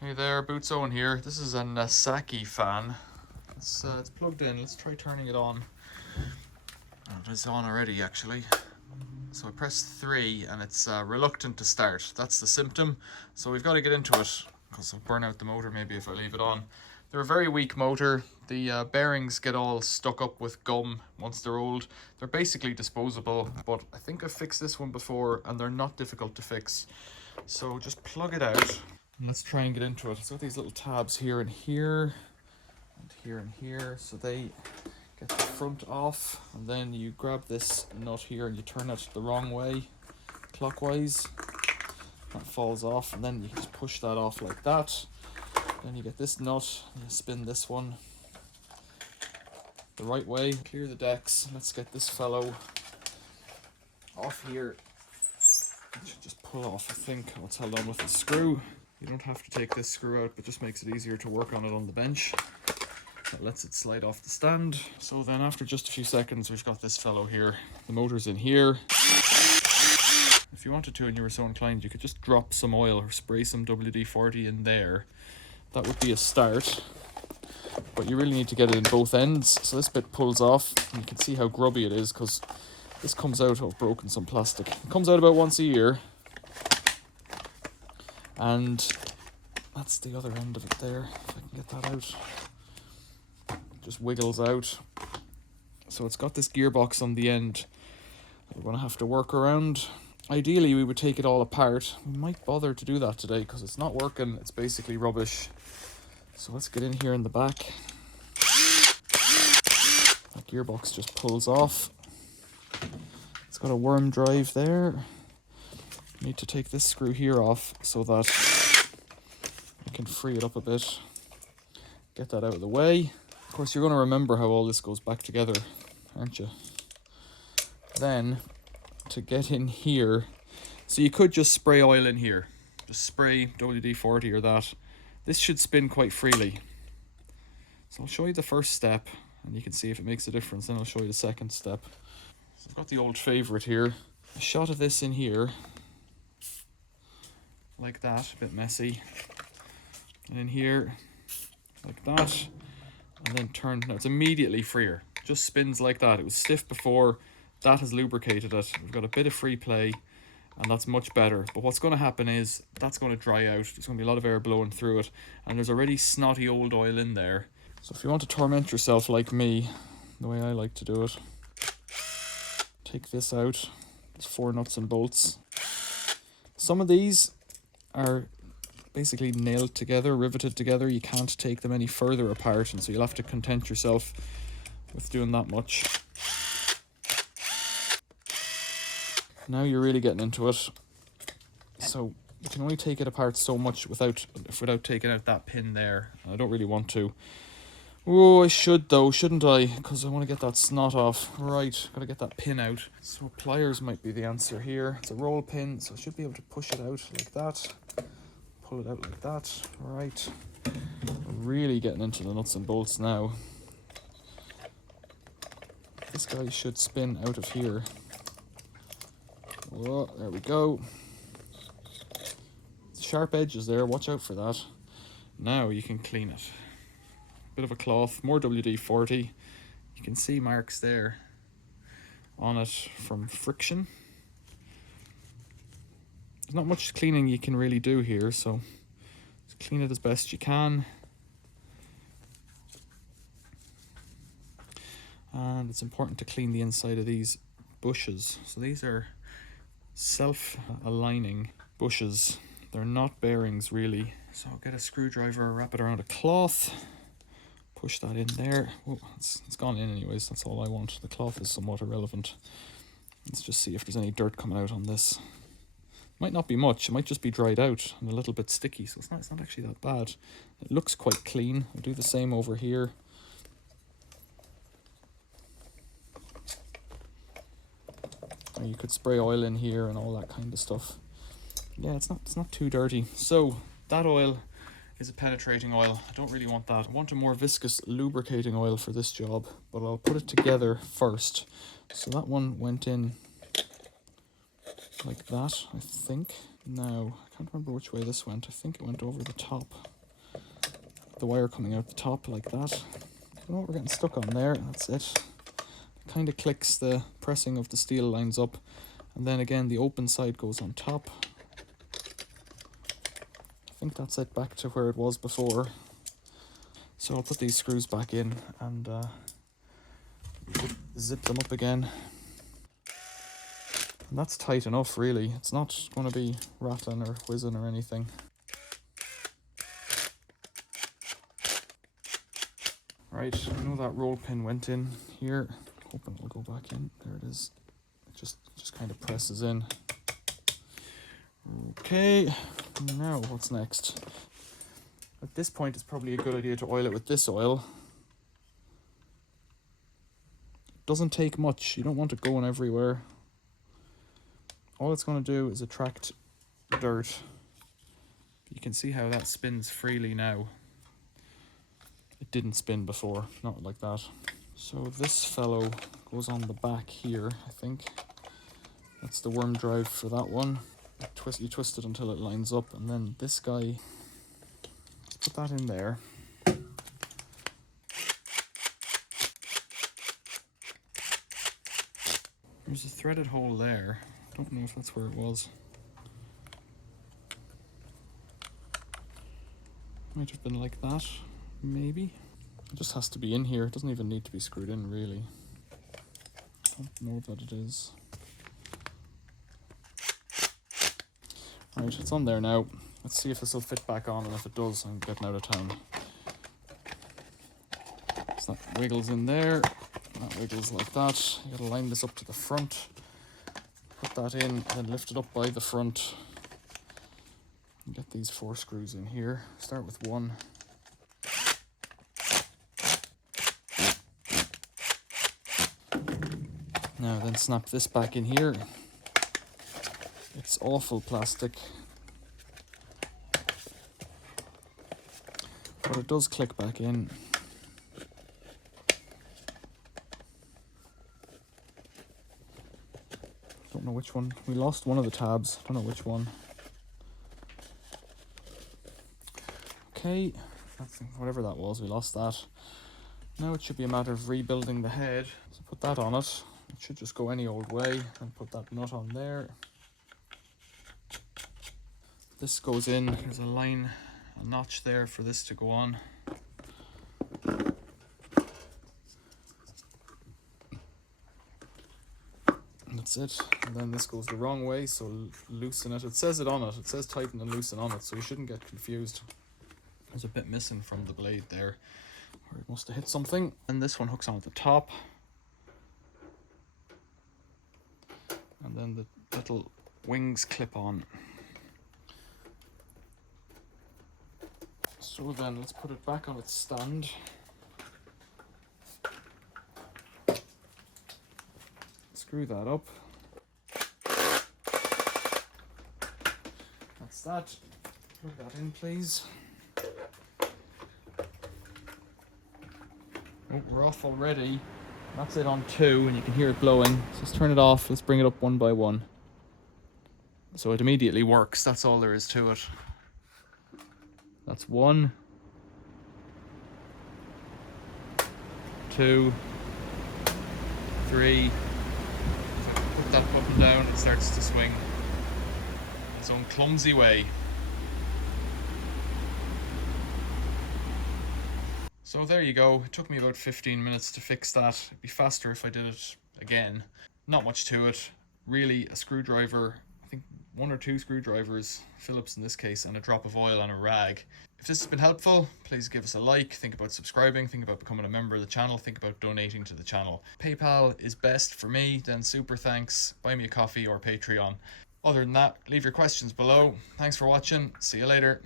Hey there, Boots Owen here. This is a Nasaki fan. It's plugged in. Let's try turning it on. Oh, it's on already, actually. So I press 3 and it's reluctant to start. That's the symptom. So we've got to get into it because I'll burn out the motor maybe if I leave it on. They're a very weak motor. The bearings get all stuck up with gum once they're old. They're basically disposable, but I think I've fixed this one before and they're not difficult to fix. So just plug it out. Let's try and get into it. It's got these little tabs here and here, and here and here, so they get the front off, and then you grab this nut here and you turn it the wrong way, clockwise. That falls off, and then you just push that off like that. Then you get this nut, and you spin this one the right way, clear the decks. Let's get this fellow off here. It should just pull off, I think. It's held on with a screw. You don't have to take this screw out, but just makes it easier to work on it on the bench. That lets it slide off the stand. So then after just a few seconds, we've got this fellow here. The motor's in here. If you wanted to and you were so inclined, you could just drop some oil or spray some WD-40 in there. That would be a start. But you really need to get it in both ends. So this bit pulls off, and you can see how grubby it is because this comes out of broken some plastic. It comes out about once a year. And that's the other end of it there, if I can get that out. It just wiggles out. So it's got this gearbox on the end that we're going to have to work around. Ideally, we would take it all apart. We might bother to do that today because it's not working. It's basically rubbish. So let's get in here in the back. That gearbox just pulls off. It's got a worm drive there. Need to take this screw here off so that I can free it up a bit. Get that out of the way. Of course, you're going to remember how all this goes back together, aren't you? Then, to get in here, so you could just spray oil in here. Just spray WD-40 or that. This should spin quite freely. So I'll show you the first step, and you can see if it makes a difference. Then I'll show you the second step. So I've got the old favourite here. A shot of this in here. Like that, a bit messy. And in here, like that. And then turn. Now it's immediately freer. Just spins like that. It was stiff before. That has lubricated it. We've got a bit of free play, and that's much better. But what's going to happen is that's going to dry out. There's going to be a lot of air blowing through it, and there's already snotty old oil in there. So if you want to torment yourself like me, the way I like to do it, take this out. There's 4 nuts and bolts. Some of these are basically nailed together, riveted together. You can't take them any further apart, and so you'll have to content yourself with doing that much. Now you're really getting into it. So you can only take it apart so much without taking out that pin there. And I don't really want to. Oh, I should though, shouldn't I? Because I want to get that snot off. Right, gotta get that pin out. So pliers might be the answer here. It's a roll pin, so I should be able to push it out like that. Pull it out like that. Right. I'm really getting into the nuts and bolts now. This guy should spin out of here. Oh, there we go. Sharp edges there, watch out for that. Now you can clean it. Bit of a cloth, more WD-40. You can see marks there on it from friction. There's not much cleaning you can really do here, so just clean it as best you can. And it's important to clean the inside of these bushes. So these are self-aligning bushes. They're not bearings really. So I'll get a screwdriver, wrap it around a cloth, push that in there. Oh, it's gone in anyways, that's all I want. The cloth is somewhat irrelevant. Let's just see if there's any dirt coming out on this. Might not be much, it might just be dried out and a little bit sticky, so it's not actually that bad. It looks quite clean. I'll do the same over here. Or you could spray oil in here and all that kind of stuff. Yeah, it's not too dirty. So that oil is a penetrating oil. I don't really want that. I want a more viscous lubricating oil for this job, but I'll put it together first. So that one went in like that, I think. Now, I can't remember which way this went. I think it went over the top. The wire coming out the top like that. You know what, we're getting stuck on there. That's it. It kind of clicks, the pressing of the steel lines up. And then again, the open side goes on top. I think that's it back to where it was before. So I'll put these screws back in and zip them up again. And that's tight enough, really. It's not going to be rattling or whizzing or anything. Right, I know that roll pin went in here. Hoping it will go back in. There it is. It just kind of presses in. Okay, now what's next? At this point, it's probably a good idea to oil it with this oil. It doesn't take much. You don't want it going everywhere. All it's going to do is attract dirt. You can see how that spins freely now. It didn't spin before, not like that. So this fellow goes on the back here, I think. That's the worm drive for that one. You twist it until it lines up, and then this guy, let's put that in there. There's a threaded hole there. Don't know if that's where it was. Might have been like that, maybe. It just has to be in here. It doesn't even need to be screwed in, really. I don't know that it is. Right, it's on there now. Let's see if this will fit back on, and if it does, I'm getting out of town. So that wiggles in there. That wiggles like that. You gotta line this up to the front. Put that in, then lift it up by the front. And get these 4 screws in here. Start with 1. Now then snap this back in here. It's awful plastic. But it does click back in. Don't know which one. We lost one of the tabs. Don't know which one. Okay, that's whatever that was, we lost that. Now it should be a matter of rebuilding the head. So put that on it. It should just go any old way, and put that nut on there. This goes in, there's a line, a notch there for this to go on. And that's it. And then this goes the wrong way, so loosen it. It says it on it. It says tighten and loosen on it, so you shouldn't get confused. There's a bit missing from the blade there, or it must have hit something. And this one hooks on at the top. And then the little wings clip on. So then let's put it back on its stand. Screw that up. That's that. Plug that in, please. Oh, we're off already. That's it on 2, and you can hear it blowing. So let's turn it off. Let's bring it up one by one. So it immediately works. That's all there is to it. That's 1, 2, 3. So put that button down, it starts to swing in its own clumsy way. So there you go. It took me about 15 minutes to fix that. It'd be faster if I did it again. Not much to it. Really, a screwdriver, I think 1 or 2 screwdrivers, Phillips in this case, and a drop of oil on a rag. If this has been helpful, please give us a like, think about subscribing, think about becoming a member of the channel, think about donating to the channel. PayPal is best for me, then super thanks, buy me a coffee or Patreon. Other than that, leave your questions below. Thanks for watching, see you later.